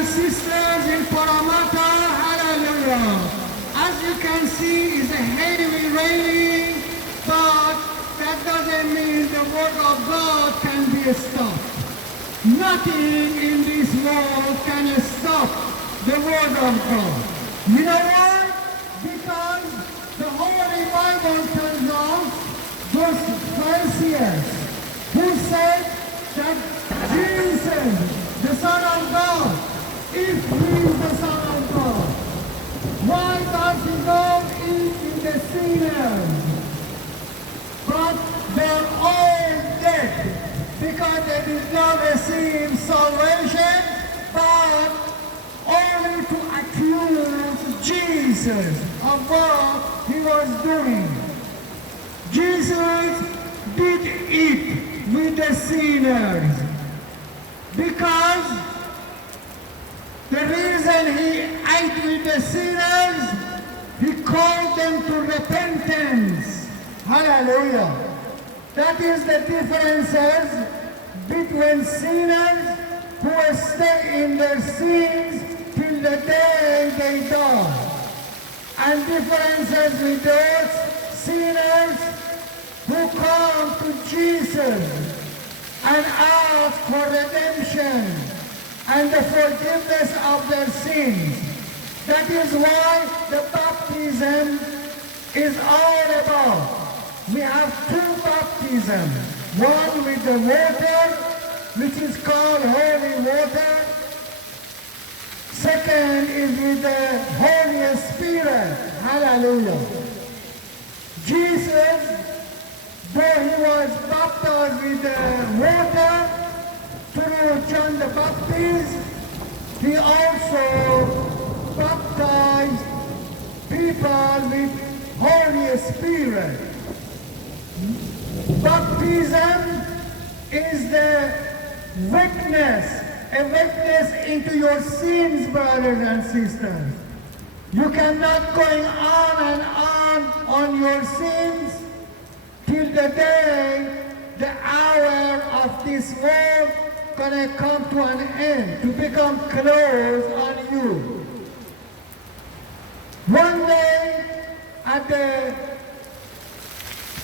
and sisters in Paramata, hallelujah. As you can see, it's a heavy raining, but that doesn't mean the word of God can be stopped. Nothing in this world can stop the word of God. You know why? Because the Holy Bible tells us those Pharisees who said that Jesus, the Son of God, if he is the Son of God, why does he go eat with the sinners? But they're all dead because they did not receive salvation, but only to accuse Jesus of what he was doing. Jesus did eat with the sinners because the reason he ate with the sinners, he called them to repentance. Hallelujah. That is the differences between sinners who stay in their sins till the day they die, and differences with those sinners who come to Jesus and ask for redemption and the forgiveness of their sins. That is why the baptism is all about. We have two baptisms, one with the water, which is called holy water. Second is with the Holy Spirit. Hallelujah. Jesus, though he was baptized with the water through John the Baptist, he also baptized people with Holy Spirit. Baptism is the witness, a witness into your sins, brothers and sisters. You cannot go on your sins till the day, the hour of this world gonna come to an end, to become close on you. One day, at the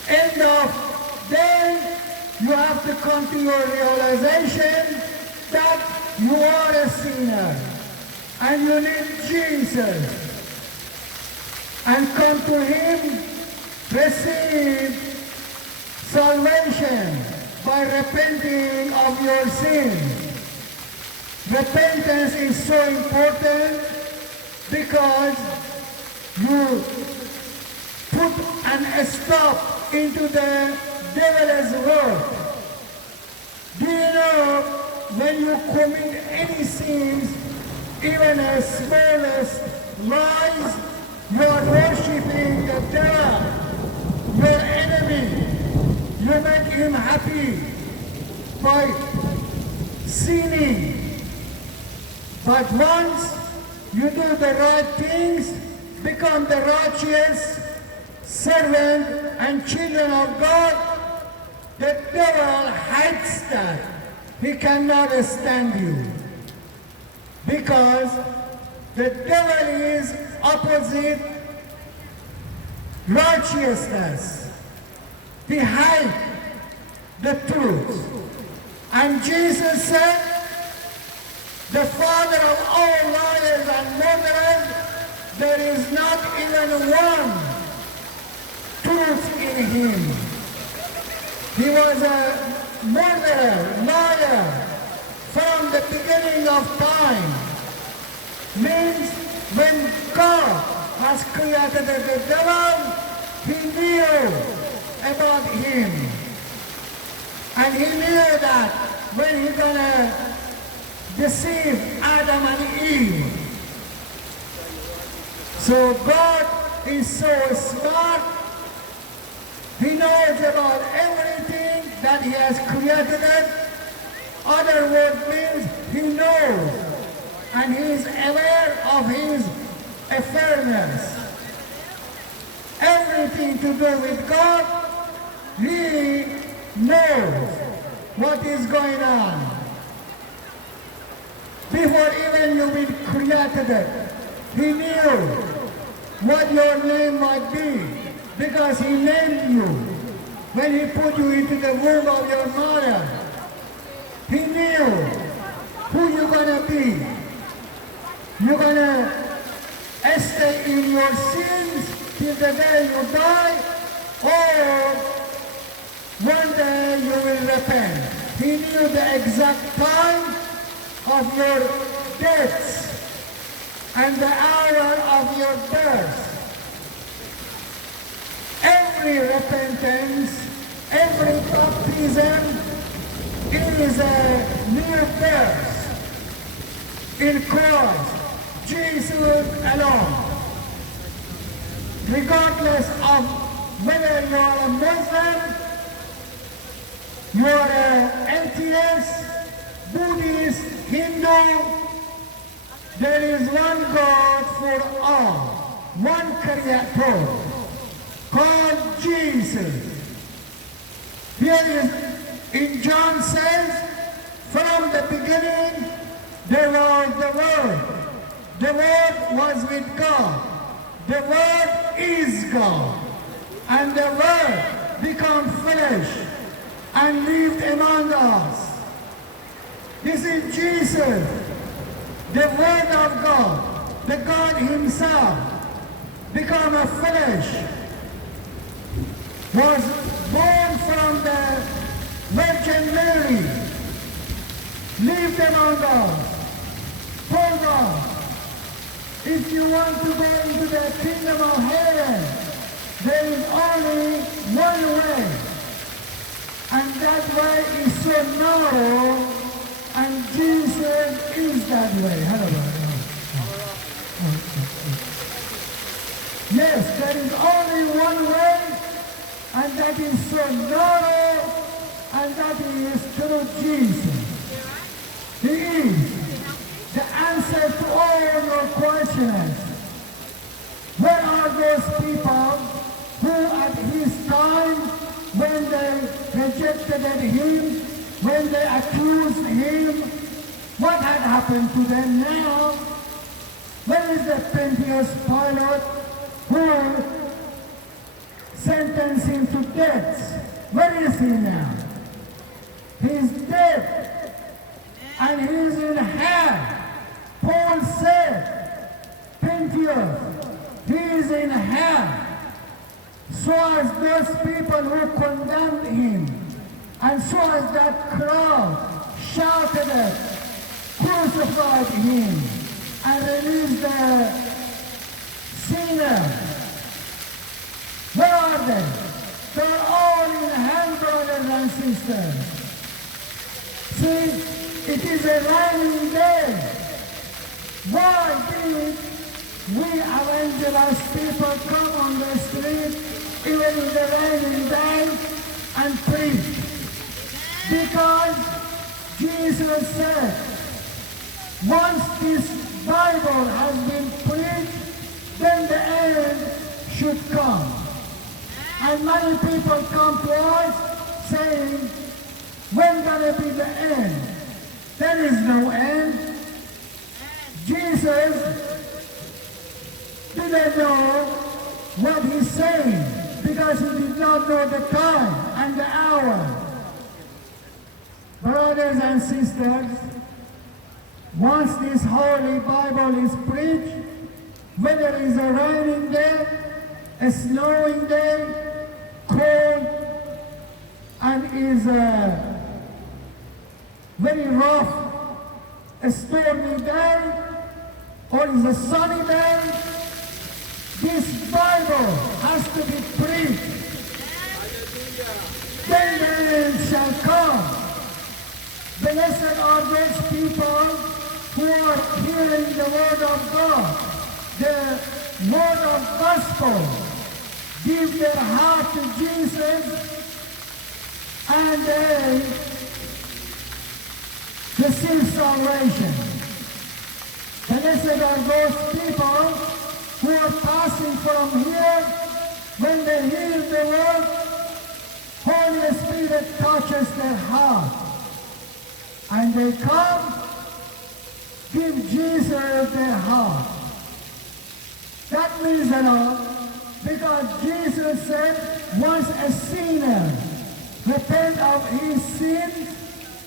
end of day, you have to come to your realization that you are a sinner and you need Jesus. And come to him, receive salvation by repenting of your sins. Repentance is so important because you put an stop into the devil's work. Do you know when you commit any sins, even a smallest lies, you are worshipping the devil, your enemy. You make him happy by sinning. But once you do the right things, become the righteous servant and children of God, the devil hates that. He cannot stand you. Because the devil is opposite righteousness. He hates the truth. And Jesus said, the father of all liars and murderers, there is not even one truth in him. He was a murderer, liar, from the beginning of time. Means when God has created the devil, he knew about him. And he knew that when he's gonna deceive Adam and Eve. So God is so smart. He knows about everything that he has created. Other word means he knows. And he is aware of his affairs. Everything to do with God, he knows what is going on. Before even you been created, He knew what your name might be because He named you. When He put you into the womb of your mother, He knew who you're going to be. You're going to stay in your sins till the day you die, or one day you will repent. He knew the exact time of your death and the hour of your birth. Every repentance, every baptism is a new birth in Christ, Jesus alone. Regardless of whether you are a Muslim, you are an atheist, Buddhist, Hindu, there is one God for all, one Creator, called Jesus. Here is, in John says, from the beginning there was the Word. The Word was with God. The Word is God. And the Word became flesh and lived among us. This is Jesus, the Word of God, the God Himself, become a flesh, was born from the Virgin Mary, lived among us, told us, if you want to go into the kingdom of heaven, there is only one way, and that way is so narrow, and Jesus is that way. Yes, there is only one way, and that is so narrow, and that is through Jesus. He is the answer to all your questions. Where are those people who at His time, when they rejected Him, when they accused Him, what had happened to them now? Where is the Pontius Pilate who sentenced Him to death? Where is he now? He's dead, and he's in hell. Paul said, Pontius, he is in hell. So as those people who condemned him, and so as that crowd shouted at, crucified him, and released the sinner. Where are they? They're all in hell, brothers and sisters. See, it is a raining day. Why did we evangelist people come on the street, even in the raining day, and preach? Because Jesus said, once this Bible has been preached, then the end should come. And many people come to us saying, when gonna be the end? There is no end. Jesus didn't know what He's saying because He did not know the time and the hour. Brothers and sisters, once this Holy Bible is preached, whether it's a raining day, a snowing day, cold, and is a very rough, a stormy day, or is a sunny day, this Bible has to be preached. Then the end shall come. Blessed are those people who are hearing the word of God, the word of gospel, give their heart to Jesus, and they receive salvation. Blessed are those people who are passing from here, when they hear the word, Holy Spirit touches their heart. And they come, give Jesus their heart. That means a lot, because Jesus said once a sinner repent of his sins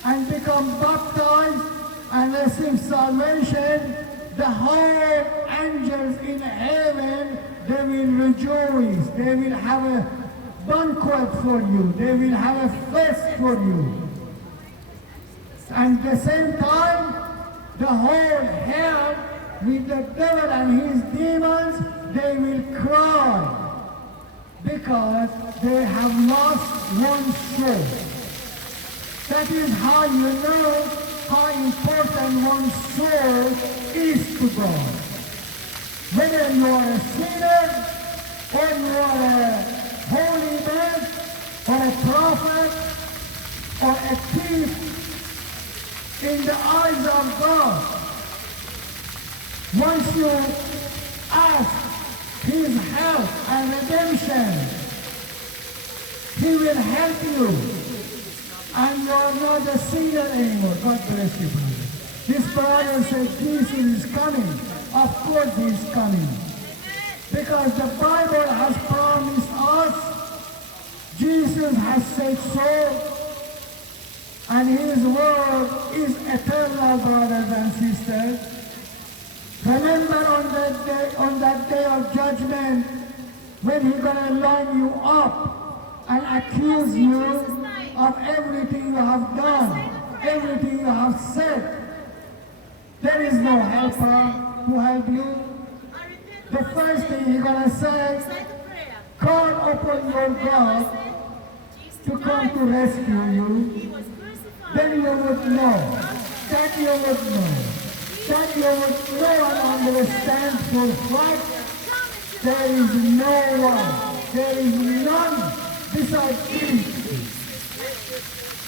and become baptized and receive salvation, the whole angels in heaven, they will rejoice. They will have a banquet for you. They will have a feast for you. And at the same time, the whole hell with the devil and his demons, they will cry because they have lost one soul. That is how you know how important one soul is to God. Whether you are a sinner, or you are a holy man, or a prophet, or a thief, in the eyes of God, once you ask his help and redemption, he will help you. And you are not a sinner anymore. God bless you, brother. This brother said Jesus is coming. Of course he is coming. Because the Bible has promised us, Jesus has said so, and his word is eternal, brothers and sisters. Remember on that day of judgment, when he's going to line you up and accuse you of everything you have done, everything you have said. There is no helper to help you. The first thing he's going to say, call upon your God to come to rescue you. Then you would know, that you would know, that you would know and understand for fact there is no one, there is none besides Jesus.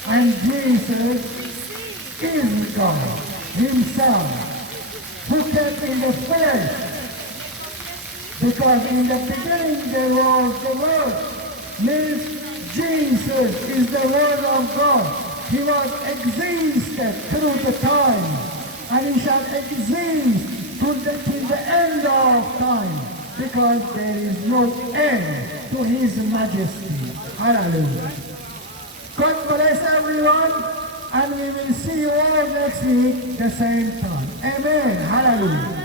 And Jesus is God himself, who came in the flesh. Because in the beginning there was the Word, means Jesus is the Word of God. He was existed through the time, and he shall exist till the end of time, because there is no end to his majesty. Hallelujah. God bless everyone, and we will see you all next week the same time. Amen. Hallelujah.